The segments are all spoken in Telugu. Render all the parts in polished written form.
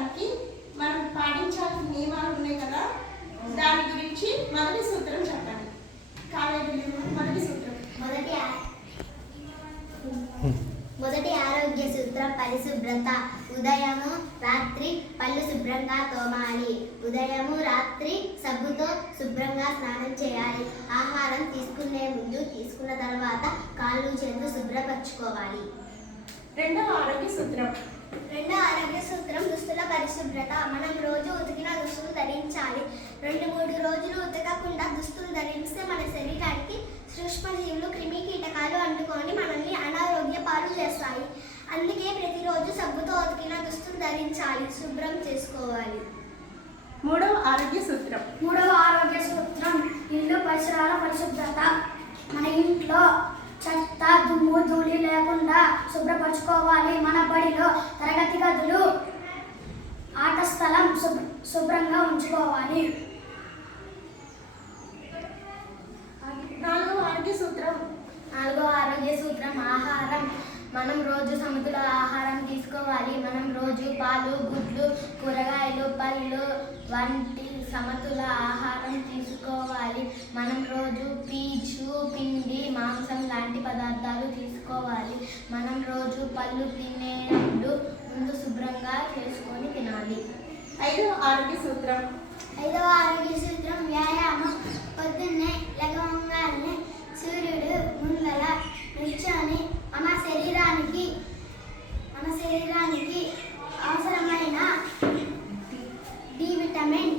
చేయడానికి మనం పాటించాల్సిన నియమాలు ఉన్నాయి కదా, దాని గురించి మొదటి సూత్రం చెప్పండి. కావేరి మొదటి సూత్రం. మొదటి ఆరోగ్య సూత్రం పరిశుభ్రత. ఉదయము రాత్రి పళ్ళు శుభ్రంగా తోమాలి. ఉదయము రాత్రి సబ్బుతో శుభ్రంగా స్నానం చేయాలి. ఆహారం తీసుకునే ముందు తీసుకున్న తర్వాత కాళ్ళు చేతులు శుభ్రపరచుకోవాలి. రెండవ ఆరోగ్య సూత్రం దుస్తుల పరిశుభ్రత. మనం రోజు ఉతికిన దుస్తులు ధరించాలి. 2-3 రోజులు ఉతకకుండా దుస్తులు ధరిస్తే మన శరీరానికి సూక్ష్మజీవులు క్రిమి కీటకాలు అంటుకొని మనల్ని అనారోగ్య పాలు చేస్తాయి. అందుకే ప్రతిరోజు సబ్బుతో ఉతికిన దుస్తులు ధరించాలి, శుభ్రం చేసుకోవాలి. మూడవ ఆరోగ్య సూత్రం ఇల్లు పరిసరాల పరిశుభ్రత. మన ఇంట్లో చెత్త దుమ్ము ధూళి లేకుండా శుభ్రపరచుకోవాలి. మన బడిలో తరగతి గదులు ఆట స్థలం శుభ్రంగా ఉంచుకోవాలి. నాలుగవ ఆరోగ్య సూత్రం ఆహారం. మనం రోజు సమతుల ఆహారం తీసుకోవాలి. మనం రోజు పాలు, గుడ్లు, కూరగాయలు, పళ్ళు వంటి సమతుల ఆహారం తీసుకోవాలి. మనం రోజు పీచు, పిండి, మాంసం లాంటి పదార్థాలు తీసుకోవాలి. మనం రోజు పళ్ళు తినేటప్పుడు ముందు శుభ్రంగా చేసుకొని తినాలి. ఐదవ ఆరోగ్య సూత్రం వ్యాయామం. పొద్దున్నే లెగవంగానే సూర్యుడు ముందల నిల్చొని మన శరీరానికి అవసరమైన డి విటమిన్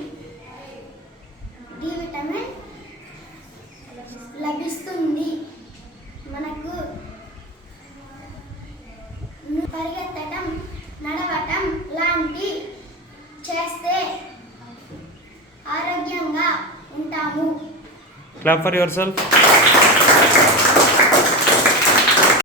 లభిస్తుంది. మనకు పరిగెత్తడం, నడవటం లాంటి చేస్తే ఆరోగ్యంగా ఉంటాము. Clap for yourself.